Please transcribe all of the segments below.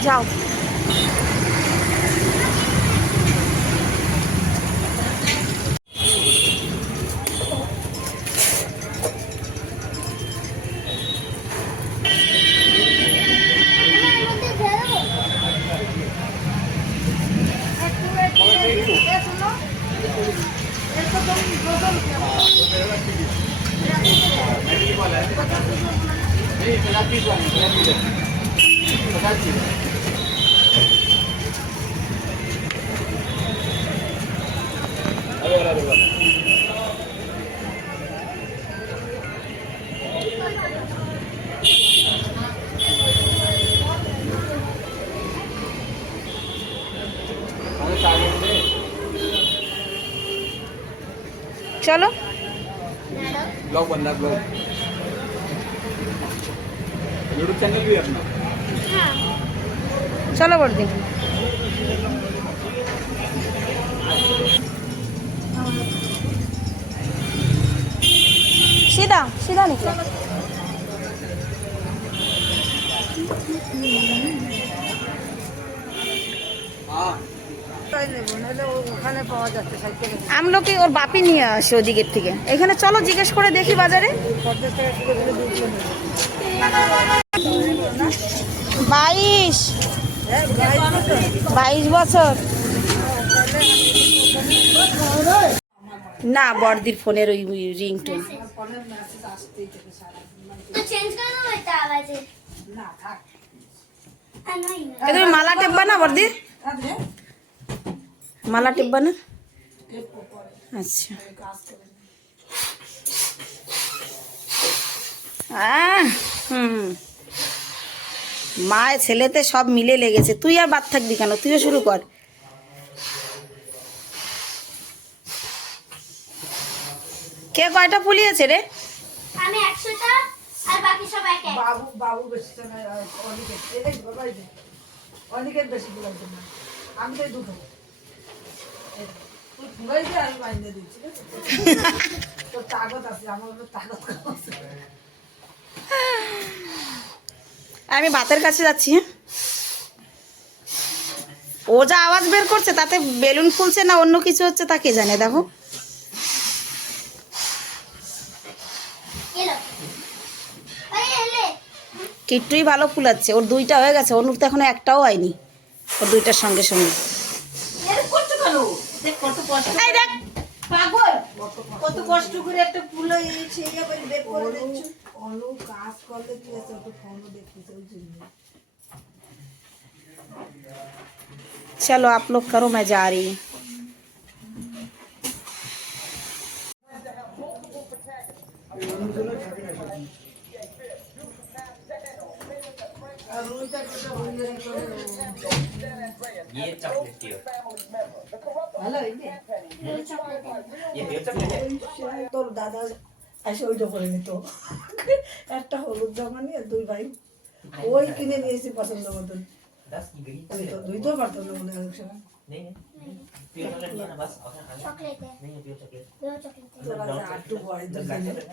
যাও। চলো ब्लॉग बनना ब्लॉग यूट्यूब चैनल भी है अपना হ্যাঁ। চলো বড়দি সিধা সিধা নাকি আমলকি ওর বাপি নিয়ে আসে ওদিকের থেকে। এখানে চলো জিজ্ঞেস করে দেখি বাজারে। বাইশ। বাইশ বছর। না বর্দির ফোনের ওই রিংটোন। তুমি মালা টেপবা না বর্দির মালা টেপবা না আচ্ছা। হুম। মায় ছেলেতে সব মিলে লেগেছে। তুই আর বাদ থাকবি কেন? তুইও শুরু কর। কে কয়টা ফুলিয়েছে রে? আমি একশোটা আর বাকি সব এক। এক বাবু বাবু বেশি না বাবাই দে অনেকের বেশি আমি তো দুটো। তুই ফুগাই দিয়ে আমি বাইন্দে দিচ্ছি ঠিক আছে? তোর তাগত আছে আমার তাগত আছে। আমি ভাতের কাছে যাচ্ছি হ্যাঁ? ও যা আওয়াজ বের করছে তাতে বেলুন ফুলছে না অন্য কিছু হচ্ছে তা কে জানে দেখো। কিট্টুই ভালো ফুলাচ্ছে ওর দুইটা হয়ে গেছে অনুর তো এখনও একটাও হয়নি ওর দুইটার সঙ্গে সঙ্গে। এই দেখ কত কষ্ট করে একটা ফুল বের করে দিচ্ছ অনু কাজ করলে কি আছে ওকে ফোনও দেখতেছে ওই জন্য चलो आप लोग करो मैं जा रही हूँ তোর দাদা এসে ওইটা করে নিত একটা হলুদ জামা নিয়ে দুই ভাই ওই কিনে নিয়েছি পছন্দ মতন দুই তো পারতো মনে হয় চকলেট চকলেট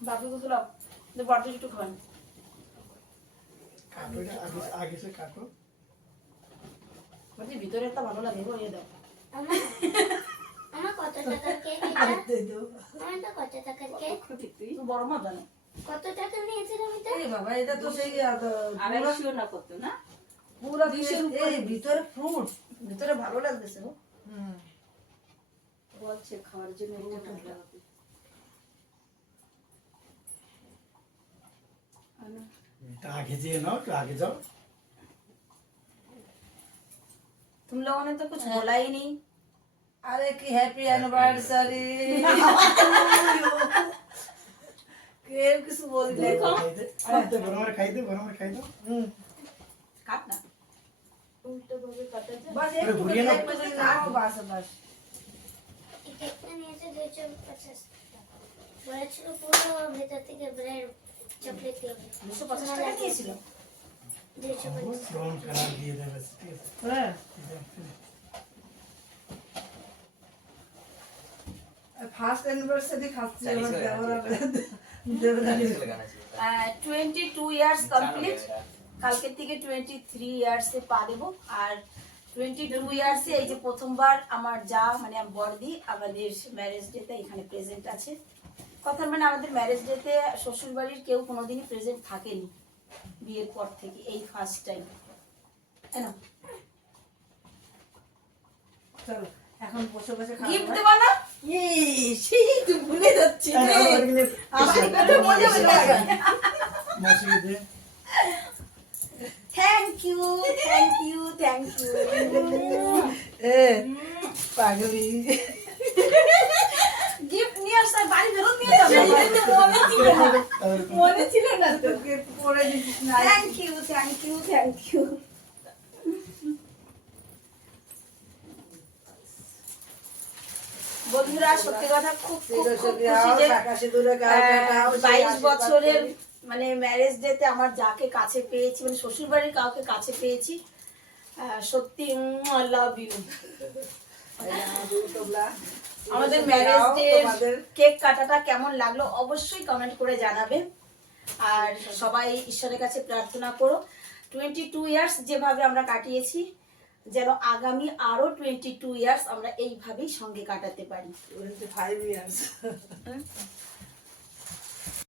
বাবু বড় একটু খান আগে সে কাটো মানে ভিতরে একটা ভালো লাগে ওই দাও আমার কত টাকার কেক আমার তো কত কেক তুই বড় মজা না কত টাকা নিয়েছিল আমি তো এই বাবা এটা তো সেই আহ, আড়াইশো না কত না পুরো এই ভিতরে ফ্রুট ভিতরে ভালো লাগতেছে গো হুম বলছে খাওয়ার জন্য এটা ভালো লাগবে এটা आगे जिए ना तो आगे जाओ तुम लोगों ने तो कुछ बोला ही नहीं আরে কি হ্যাপি অ্যানিভার্সারি কেউ কিছু বলি দেখো খাইতে বড় ভেতর থেকে ফার্স্ট অ্যানিভার্সারি খাচ্ছি আমার দেওয়ার টোয়েন্টি টু ইয়ার্স কমপ্লিট থেকে টোয়েন্টি থ্রি ইয়ার্সে পা আর টোয়েন্টি টু ইয়ার্সে এই যে প্রথমবার আমার যা মানে আমাদের ম্যারেজ ডেতে এখানে প্রেজেন্ট আছে। কথা মানে আমাদের ম্যারেজ ডেতে শ্বশুরবাড়ির কেউ কোনোদিনই প্রেজেন্ট থাকেনি বিয়ের পর থেকে এই ফার্স্ট টাইম কেন এখন বসে বসে গিফট দেবো না? যাচ্ছি thank you thank you thank you এ পাগলি। গিফট নিয়ে আসতে বাড়ি ফেরত নিয়ে যাব। মনে ছিল না। মনে ছিল না তোকে পরে না। Thank you thank you thank you বন্ধুরা সত্যি কথা খুব খুব খুশি যে বাইশ বছরের মানে ম্যারেজ ডেতে আমার যাকে কাছে পেয়েছি মানে শ্বশুর বাড়ির কাউকে কাছে পেয়েছি সত্যি লাভ ইউ আমাদের ম্যারেজ ডে কেক কাটাটা কেমন লাগল অবশ্যই কমেন্ট করে জানাবে। আর সবাই ঈশ্বরের কাছে প্রার্থনা করো। টোয়েন্টি টু ইয়ার্স যেভাবে আমরা কাটিয়েছি যেন আগামী আরও টোয়েন্টি টু ইয়ার্স আমরা এইভাবেই সঙ্গে কাটাতে পারি। Twenty five years